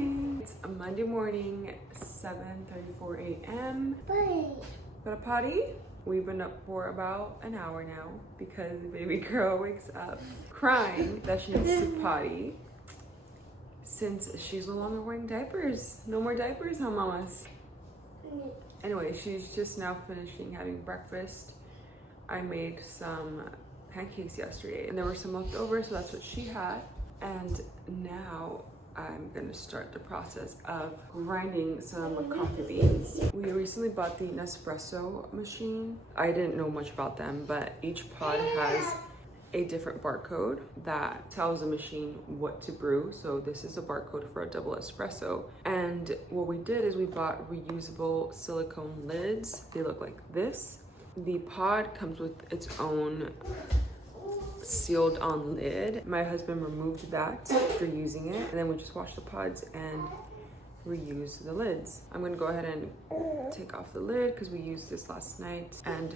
morning. It's a Monday morning, 7:34 a.m. Got a potty. We've been up for about an hour now because the baby girl wakes up crying that she needs to potty since she's no longer wearing diapers. No more diapers, huh, mamas? Anyway, she's just now finishing having breakfast. I made some pancakes yesterday and there were some left over, so that's what she had. And now I'm gonna start the process of grinding some coffee beans. We recently bought the Nespresso machine. I didn't know much about them, but each pod has a different barcode that tells the machine what to brew. So this is a barcode for a double espresso. And what we did is we bought reusable silicone lids. They look like this. The pod comes with its own sealed on lid. My husband removed that after using it, and then we just wash the pods and reuse the lids. I'm gonna go ahead and take off the lid because we used this last night and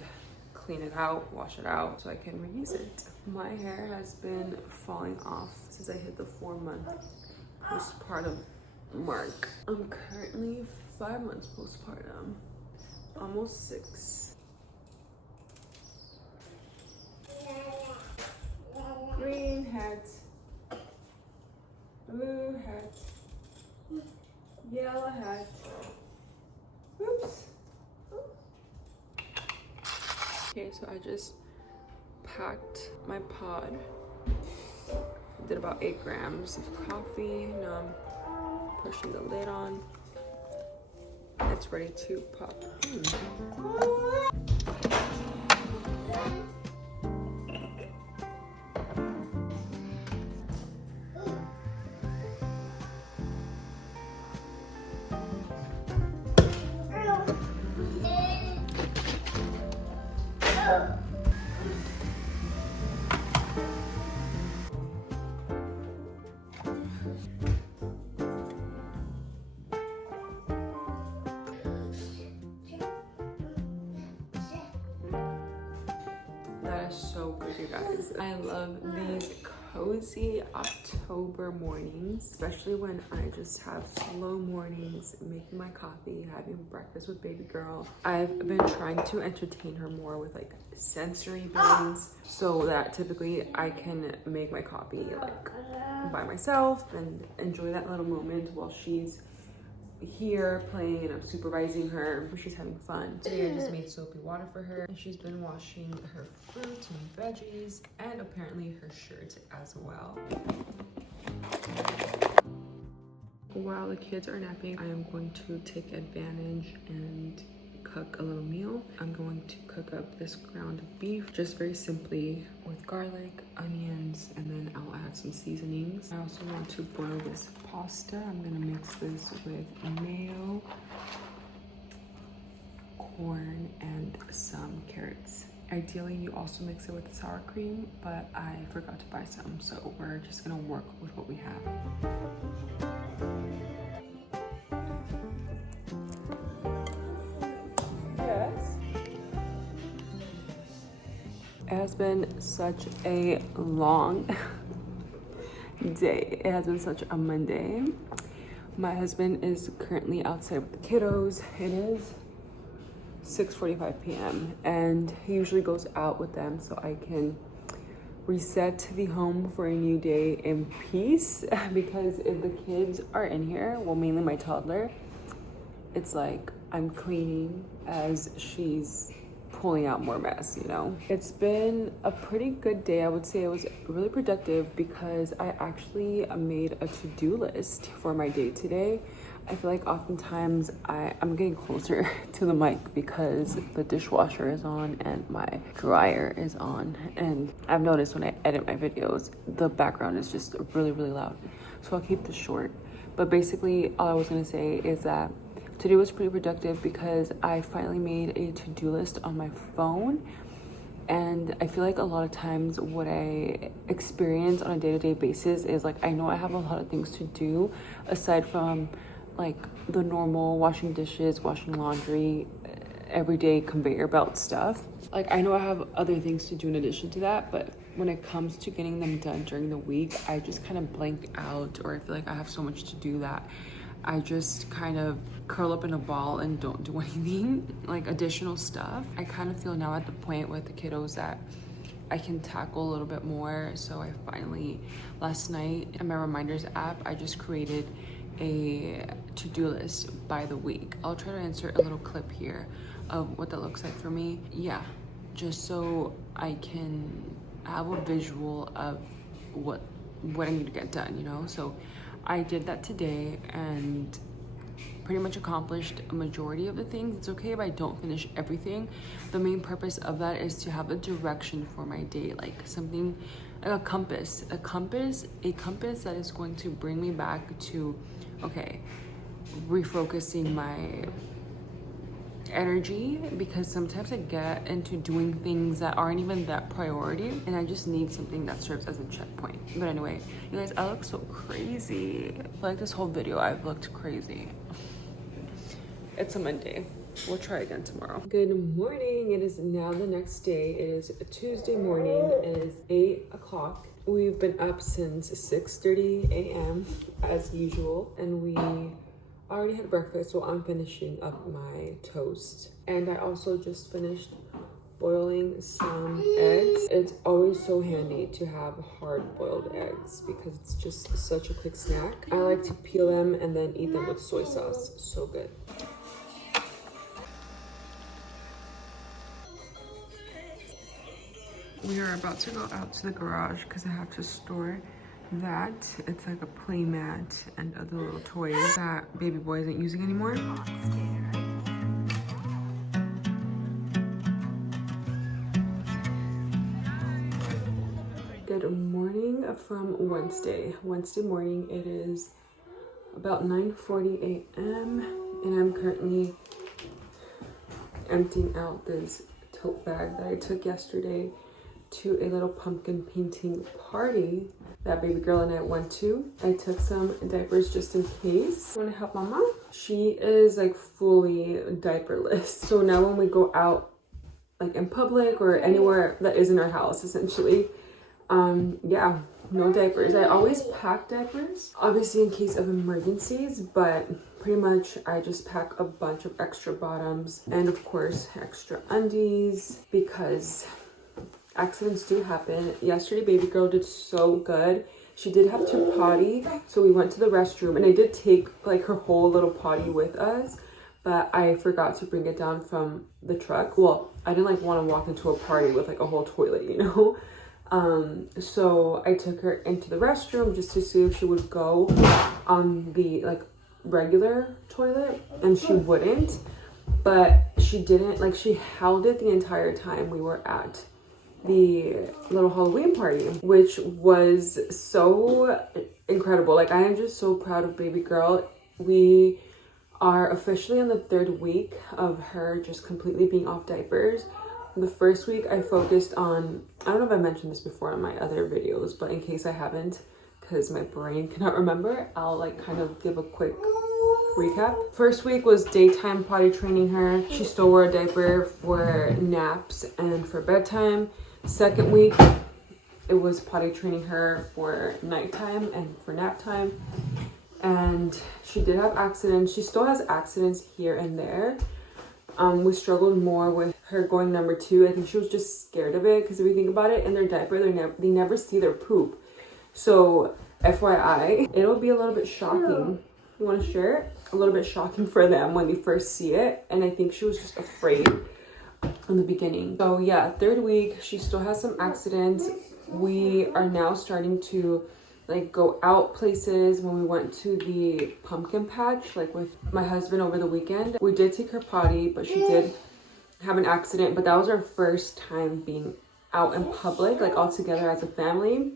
clean it out, wash it out so I can reuse it. My hair has been falling off since I hit the 4-month postpartum mark. I'm currently 5 months postpartum, almost 6. Green hat, blue hat, yellow hat. Oops. Okay, so I just packed my pod. Did about 8 grams of coffee. Now I'm pushing the lid on. It's ready to pop in. That is so good, you guys. I love these cozy October mornings, especially when I just have slow mornings, making my coffee, having breakfast with baby girl. I've been trying to entertain her more with like sensory things so that typically I can make my coffee like by myself and enjoy that little moment while she's here playing and I'm supervising her, but she's having fun. Today I just made soapy water for her and she's been washing her fruits and veggies and apparently her shirt as well. While the kids are napping, I am going to take advantage and cook a little meal. I'm going to cook up this ground beef just very simply with garlic, onions, and then I'll add some seasonings. I also want to boil this pasta. I'm gonna mix this with mayo, corn, and some carrots. Ideally, you also mix it with sour cream, but I forgot to buy some, so we're just gonna work with what we have. It has been such a long day. It has been such a Monday. My husband is currently outside with the kiddos. It is 6:45 p.m. and he usually goes out with them so I can reset the home for a new day in peace, because if the kids are in here, well, mainly my toddler, it's like I'm cleaning as she's pulling out more mess, you know. It's been a pretty good day. I would say it was really productive because I actually made a to-do list for my day today. I feel like oftentimes I'm getting closer to the mic because the dishwasher is on and my dryer is on, and I've noticed when I edit my videos the background is just really loud, so I'll keep this short. But basically all I was going to say is that today was pretty productive because I finally made a to-do list on my phone, and I feel like a lot of times what I experience on a day-to-day basis is like I know I have a lot of things to do aside from like the normal washing dishes, washing laundry, everyday conveyor belt stuff. Like I know I have other things to do in addition to that, but when it comes to getting them done during the week, I just kind of blank out, or I feel like I have so much to do that I just kind of curl up in a ball and don't do anything, like additional stuff. I kind of feel now at the point with the kiddos that I can tackle a little bit more. So I finally, last night in my reminders app, I just created a to-do list by the week. I'll try to insert a little clip here of what that looks like for me. Yeah, just so I can have a visual of what I need to get done, you know? So I did that today and pretty much accomplished a majority of the things. It's okay if I don't finish everything. The main purpose of that is to have a direction for my day, like something like a compass that is going to bring me back to, okay, refocusing my energy, because sometimes I get into doing things that aren't even that priority and I just need something that serves as a checkpoint. But anyway, you guys, I look so crazy. I feel like this whole video I've looked crazy. It's a Monday. We'll try again tomorrow. Good morning. It is now the next day. It is a Tuesday morning and it is 8 o'clock. We've been up since 6:30 a.m. as usual, and we already had breakfast, so I'm finishing up my toast. And I also just finished boiling some eggs. It's always so handy to have hard-boiled eggs because it's just such a quick snack. I like to peel them and then eat them with soy sauce. So good. We are about to go out to the garage because I have to store that. It's like a play mat and other little toys that baby boy isn't using anymore. Good morning from Wednesday morning. It is about 9:40 a.m. and I'm currently emptying out this tote bag that I took yesterday to a little pumpkin painting party that baby girl and I went to. I took some diapers just in case. Want to help mama? She is like fully diaperless. So now when we go out like in public or anywhere that isn't our house, essentially, yeah, no diapers. I always pack diapers, obviously in case of emergencies, but pretty much I just pack a bunch of extra bottoms and of course extra undies because accidents do happen. Yesterday, baby girl did so good. She did have to potty, so we went to the restroom, and I did take like her whole little potty with us, but I forgot to bring it down from the truck. Well, I didn't like want to walk into a party with like a whole toilet, you know? So I took her into the restroom just to see if she would go on the like regular toilet, and she wouldn't, but she didn't. Like, she held it the entire time we were at the little Halloween party, which was so incredible. Like, I am just so proud of baby girl. We are officially in the 3rd week of her just completely being off diapers. The first week I focused on, I don't know if I mentioned this before in my other videos, but in case I haven't, because my brain cannot remember, I'll like kind of give a quick recap. First week was daytime potty training her. She still wore a diaper for naps and for bedtime. Second week, it was potty training her for nighttime and for nap time. And she did have accidents. She still has accidents here and there. We struggled more with her going number 2. I think she was just scared of it because if you think about it, in their diaper, they never see their poop. So FYI, it'll be a little bit shocking. You want to share it? A little bit shocking for them when they first see it. And I think she was just afraid in the beginning. So yeah, 3rd week, she still has some accidents. We are now starting to like go out places. When we went to the pumpkin patch, like with my husband over the weekend, we did take her potty, but she did have an accident. But that was our first time being out in public, like all together as a family.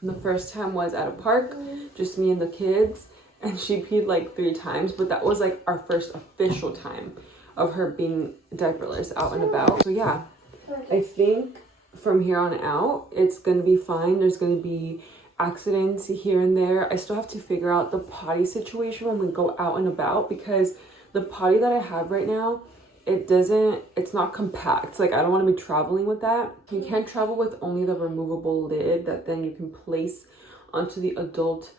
And the first time was at a park, just me and the kids, and she peed like 3 times, but that was like our first official time of her being diaperless out and about. So yeah, I think from here on out, it's gonna be fine. There's gonna be accidents here and there. I still have to figure out the potty situation when we go out and about, because the potty that I have right now it's not compact. Like I don't want to be traveling with that. You can't travel with only the removable lid that then you can place onto the adult,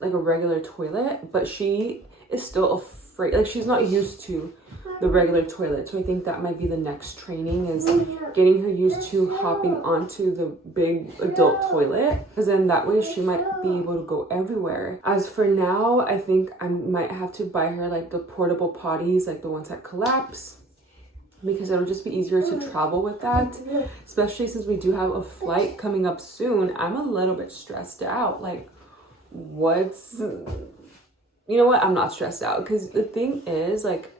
like a regular toilet. But she is still afraid, like she's not used to the regular toilet. So I think that might be the next training, is getting her used to hopping onto the big adult toilet, because then that way she might be able to go everywhere. As for now, I think I might have to buy her like the portable potties, like the ones that collapse, because it'll just be easier to travel with that, especially since we do have a flight coming up soon. I'm a little bit stressed out. Like, you know what, I'm not stressed out, because the thing is, like,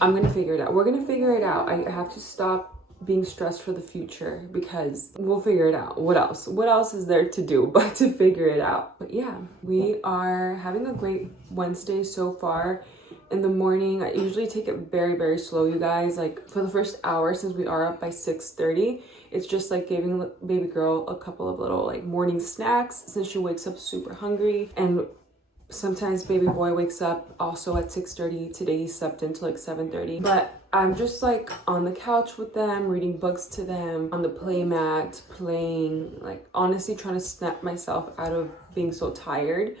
I'm gonna figure it out. We're gonna figure it out. I have to stop being stressed for the future, because we'll figure it out. What else is there to do but to figure it out? But yeah, we are having a great Wednesday so far. In the morning, I usually take it very, very slow, you guys. Like for the first hour, since we are up by 6:30, it's just like giving baby girl a couple of little like morning snacks, since she wakes up super hungry. And sometimes baby boy wakes up also at 6:30. Today he slept until like 7:30. But I'm just like on the couch with them, reading books to them, on the play mat, playing, like honestly trying to snap myself out of being so tired.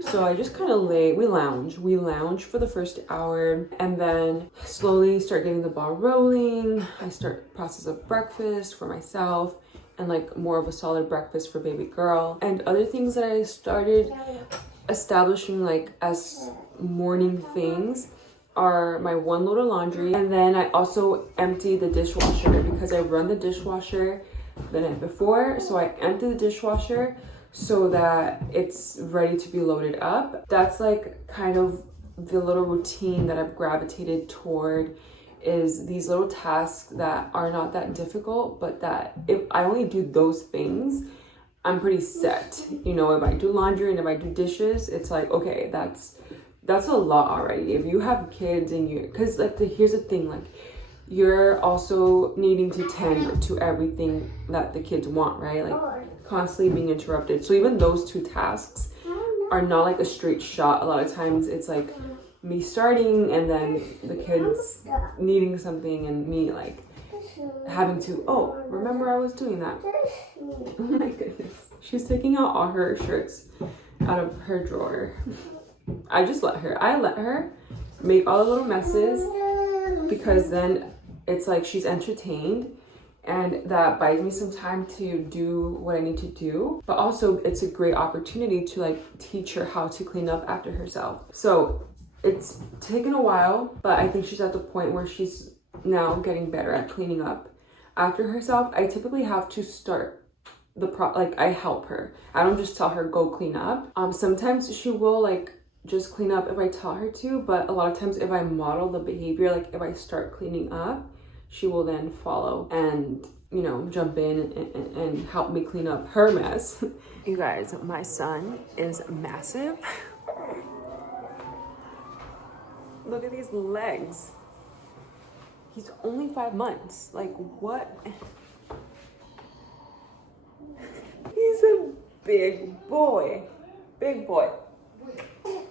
So I just kind of we lounge for the first hour, and then slowly start getting the ball rolling. I start process of breakfast for myself, and like more of a solid breakfast for baby girl. And other things that I started establishing like as morning things are my one load of laundry, and then I also empty the dishwasher, because I run the dishwasher the night before. So I empty the dishwasher so that it's ready to be loaded up. That's like kind of the little routine that I've gravitated toward, is these little tasks that are not that difficult, but that if I only do those things, I'm pretty set. You know, if I do laundry and if I do dishes, it's like, okay, that's a lot already. If you have kids and because like here's the thing, like you're also needing to tend to everything that the kids want, right? Like constantly being interrupted. So even those two tasks are not like a straight shot. A lot of times it's like me starting and then the kids needing something and me like having to, oh, remember I was doing that. Oh my goodness. She's taking out all her shirts out of her drawer. I let her make all the little messes, because then it's like she's entertained, and that buys me some time to do what I need to do. But also it's a great opportunity to like teach her how to clean up after herself. So it's taken a while, but I think she's at the point where she's now getting better at cleaning up after herself. I typically have to start like I help her. I don't just tell her go clean up. Sometimes she will like just clean up if I tell her to, but a lot of times if I model the behavior, like if I start cleaning up, she will then follow and, you know, jump in and help me clean up her mess. You guys, my son is massive. Look at these legs. He's only 5 months. Like, what? He's a big boy. Big boy.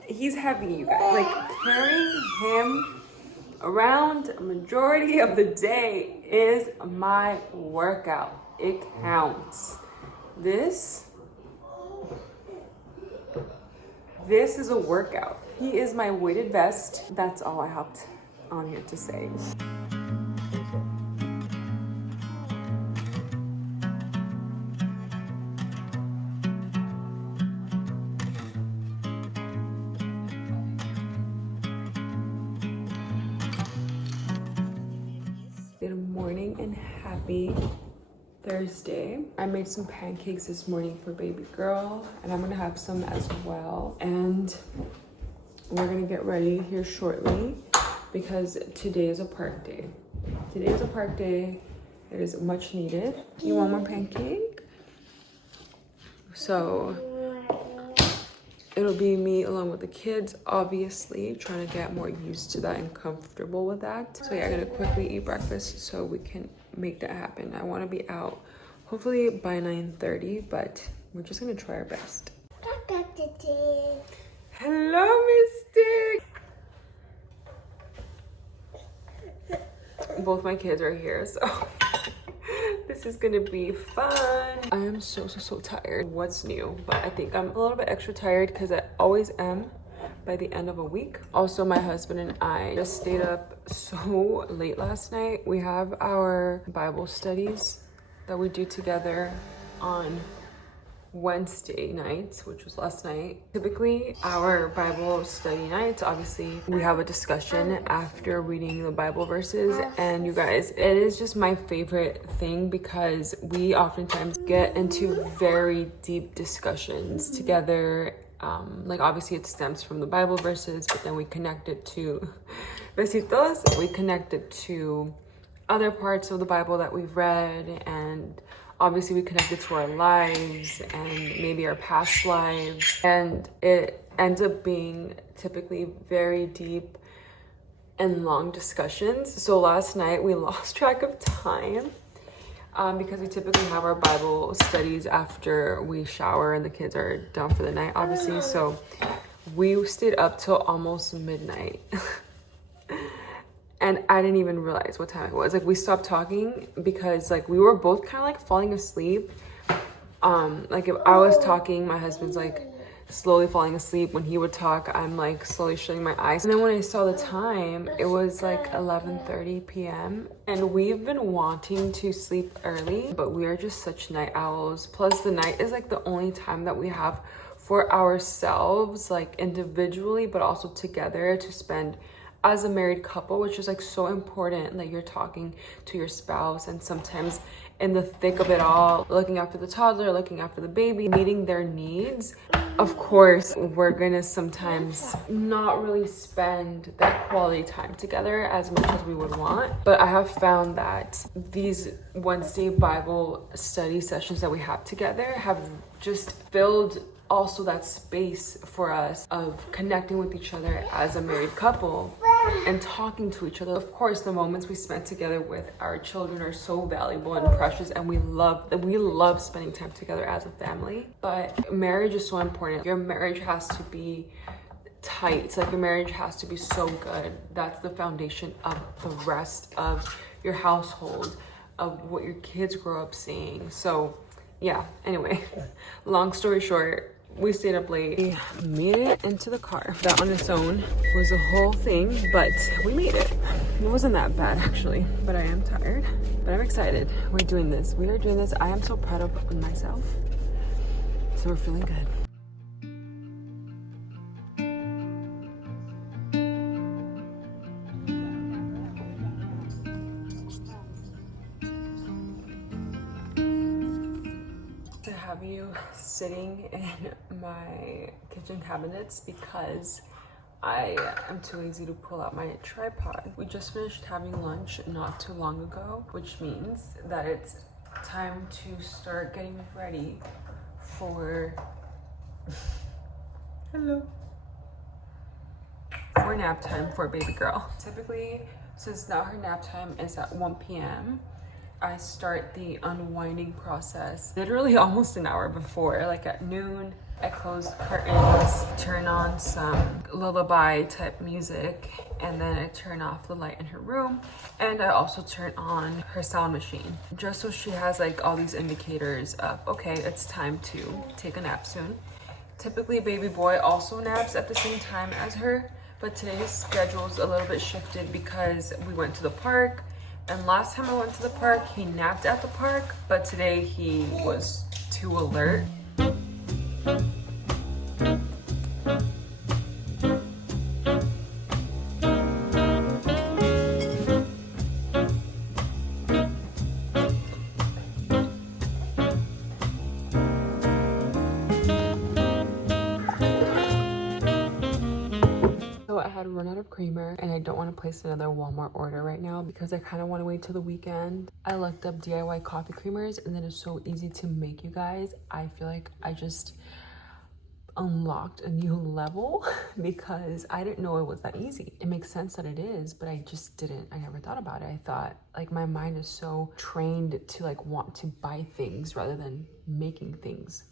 He's heavy, you guys. Like, carrying him around a majority of the day is my workout. It counts. This is a workout. He is my weighted vest. That's all I hopped on here to say. Good morning and happy Thursday. I made some pancakes this morning for baby girl, and I'm gonna have some as well. And we're gonna get ready here shortly, because today is a park day. Today is a park day. It is much needed. You want more pancake? So it'll be me along with the kids, obviously, trying to get more used to that and comfortable with that. So yeah, I'm gonna quickly eat breakfast so we can make that happen. I wanna be out hopefully by 9:30, but we're just gonna try our best. Hello, Mystic. both my kids are here, so this is gonna be fun. I am so tired. What's new? But I think I'm a little bit extra tired because I always am by the end of a week. Also, my husband and I just stayed up so late last night. We have our Bible studies that we do together on Wednesday nights, which was last night. Typically, our Bible study nights, obviously, we have a discussion after reading the Bible verses. And you guys, it is just my favorite thing because we oftentimes get into very deep discussions together. Like obviously it stems from the Bible verses, but then we connect it to besitos. We connect it to other parts of the Bible that we've read, and obviously we connect it to our lives and maybe our past lives, and it ends up being typically very deep and long discussions. So last night we lost track of time because we typically have our Bible studies after we shower and the kids are done for the night, obviously. So we stayed up till almost midnight. And I didn't even realize what time it was. Like we stopped talking because like we were both kind of like falling asleep. Like if I was talking, my husband's like slowly falling asleep. When he would talk, I'm like slowly shutting my eyes. And then when I saw the time, it was like 11:30 p.m. And we've been wanting to sleep early, but we are just such night owls. Plus the night is like the only time that we have for ourselves, like individually, but also together to spend as a married couple, which is like so important. Like you're talking to your spouse, and sometimes in the thick of it all, looking after the toddler, looking after the baby, meeting their needs. Of course, we're gonna sometimes not really spend that quality time together as much as we would want. But I have found that these Wednesday Bible study sessions that we have together have just filled also that space for us of connecting with each other as a married couple and talking to each other. Of course, the moments we spent together with our children are so valuable and precious, and we love spending time together as a family. But marriage is so important. Your marriage has to be tight. It's like your marriage has to be so good. That's the foundation of the rest of your household, of what your kids grow up seeing. So yeah, anyway, long story short, we stayed up late. We made it into the car. That on its own was a whole thing, but we made it. It wasn't that bad actually, but I am tired, but I'm excited. We're doing this. We are doing this. I am so proud of myself. So we're feeling good. To have you sitting in my kitchen cabinets because I am too lazy to pull out my tripod. We just finished having lunch not too long ago, which means that it's time to start getting ready for hello, for nap time for baby girl. Typically, since now her nap time is at 1 p.m., I start the unwinding process literally almost an hour before. Like at noon, I close curtains, turn on some lullaby type music, and then I turn off the light in her room, and I also turn on her sound machine, just so she has like all these indicators of, okay, it's time to take a nap soon. Typically baby boy also naps at the same time as her, but today's schedule is a little bit shifted because we went to the park. And last time I went to the park, he napped at the park, but today he was too alert. So I had run out of creamer, and I don't want to place another Walmart order right now because I kind of want to wait till the weekend. I looked up DIY coffee creamers, and then it's so easy to make, you guys. I feel like I just unlocked a new level because I didn't know it was that easy. It makes sense that it is, but I never thought about it. I thought like my mind is so trained to like want to buy things rather than making things.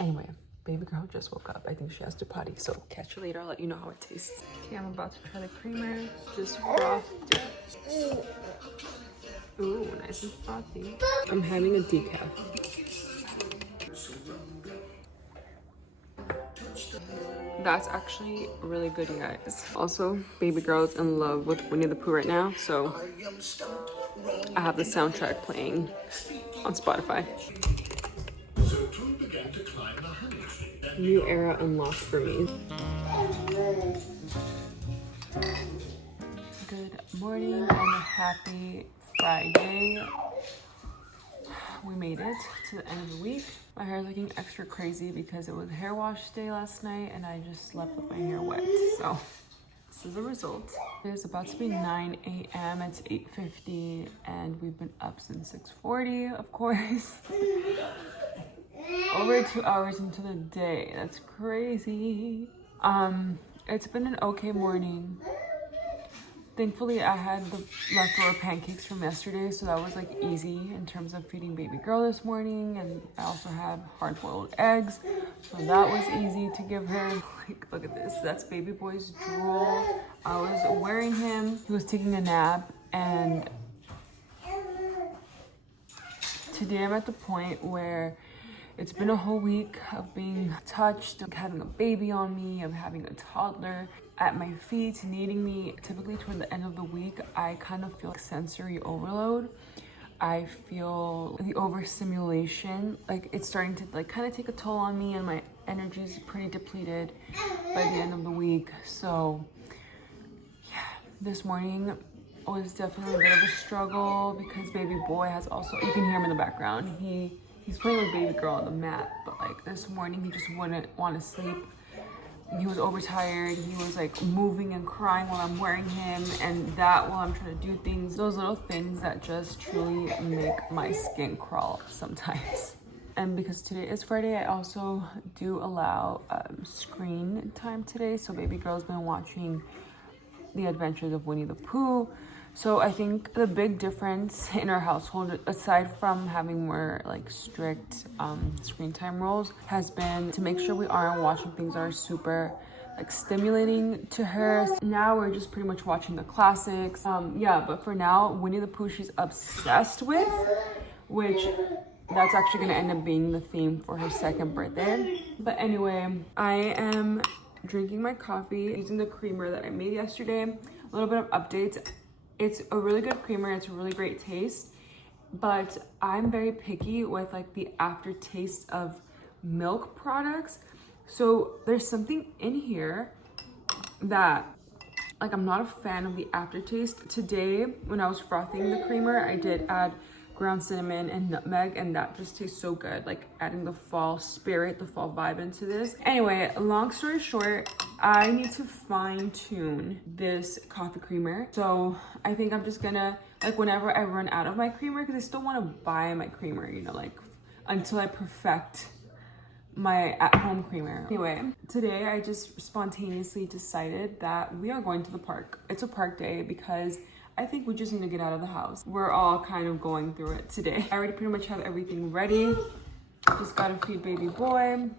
Anyway, Baby girl just woke up. I think she has to potty, so catch you later. I'll let you know how it tastes. Okay, I'm about to try the creamer. Just frothed. Ooh, nice and frothy. I'm having a decaf. That's actually really good, you guys. Also, baby girl's in love with Winnie the Pooh right now, so I have the soundtrack playing on Spotify. New era unlocked for me. Good morning and happy Friday. We made it to the end of the week. My hair is looking extra crazy because it was hair wash day last night and I just slept with my hair wet. So this is the result. It is about to be 9 a.m. It's 8:50 and we've been up since 6:40, of course. Over 2 hours into the day. That's crazy. It's been an okay morning. Thankfully, I had the leftover pancakes from yesterday, so that was like easy in terms of feeding baby girl this morning. And I also had hard-boiled eggs, so that was easy to give her. Like, look at this. That's baby boy's drool. I was wearing him. He was taking a nap, and today I'm at the point where it's been a whole week of being touched, of having a baby on me, of having a toddler at my feet, needing me. Typically toward the end of the week, I kind of feel sensory overload. I feel the overstimulation, like it's starting to like kind of take a toll on me, and my energy is pretty depleted by the end of the week. So yeah, this morning was definitely a bit of a struggle because baby boy has also, you can hear him in the background, he's playing with baby girl on the mat, but like this morning he just wouldn't want to sleep. He was overtired. He was like moving and crying while I'm wearing him, and that while I'm trying to do things, those little things that just truly make my skin crawl sometimes. And because today is Friday, I also do allow screen time today. So baby girl's been watching The Adventures of Winnie the Pooh. So I think the big difference in our household, aside from having more like strict screen time rules, has been to make sure we aren't watching things that are super like stimulating to her. Now we're just pretty much watching the classics. Yeah, but for now, Winnie the Pooh she's obsessed with, which that's actually gonna end up being the theme for her second birthday. But anyway, I am drinking my coffee using the creamer that I made yesterday. A little bit of updates. It's a really good creamer. It's a really great taste, but I'm very picky with like the aftertaste of milk products. So there's something in here that like I'm not a fan of the aftertaste. Today, when I was frothing the creamer, I did add ground cinnamon and nutmeg, and that just tastes so good, like adding the fall spirit, the fall vibe into this. Anyway, long story short, I need to fine tune this coffee creamer. So I think I'm just gonna, like whenever I run out of my creamer, because I still want to buy my creamer, you know, like until I perfect my at-home creamer. Anyway, today I just spontaneously decided that we are going to the park. It's a park day because I think we just need to get out of the house. We're all kind of going through it today. I already pretty much have everything ready. Just gotta feed baby boy,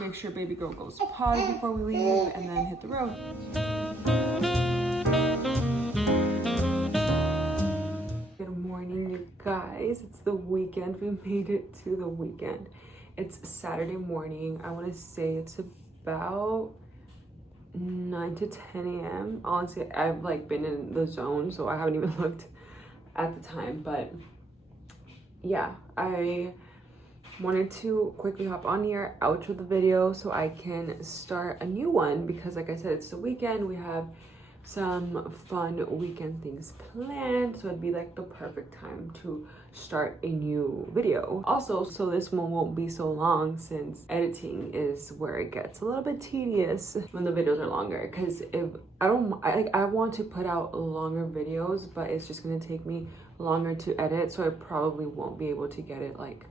make sure baby girl goes potty before we leave, and then hit the road. Good morning, you guys. It's the weekend. We made it to the weekend. It's Saturday morning. I want to say it's about 9 to 10 a.m. Honestly, I've like been in the zone, so I haven't even looked at the time. But yeah, I wanted to quickly hop on here, outro the video so I can start a new one because like I said, it's the weekend. We have some fun weekend things planned, so it'd be like the perfect time to start a new video. Also, so this one won't be so long since editing is where it gets a little bit tedious when the videos are longer, because if I want to put out longer videos, but it's just going to take me longer to edit, so I probably won't be able to get it like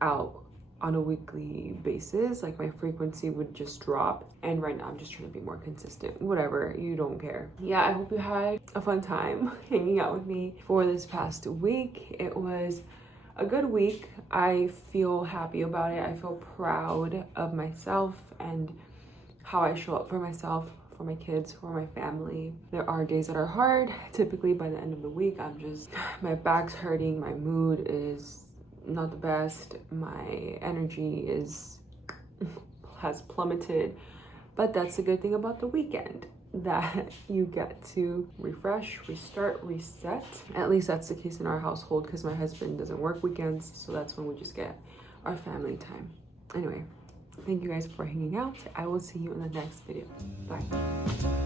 out on a weekly basis. Like my frequency would just drop, and right now I'm just trying to be more consistent. Whatever, you don't care. Yeah, I hope you had a fun time hanging out with me for this past week. It was a good week. I feel happy about it. I feel proud of myself and how I show up for myself, for my kids, for my family. There are days that are hard. Typically by the end of the week, my back's hurting, my mood is not the best, my energy has plummeted. But that's the good thing about the weekend, that you get to refresh, restart, reset. At least that's the case in our household because my husband doesn't work weekends, so that's when we just get our family time. Anyway, thank you guys for hanging out. I will see you in the next video. Bye.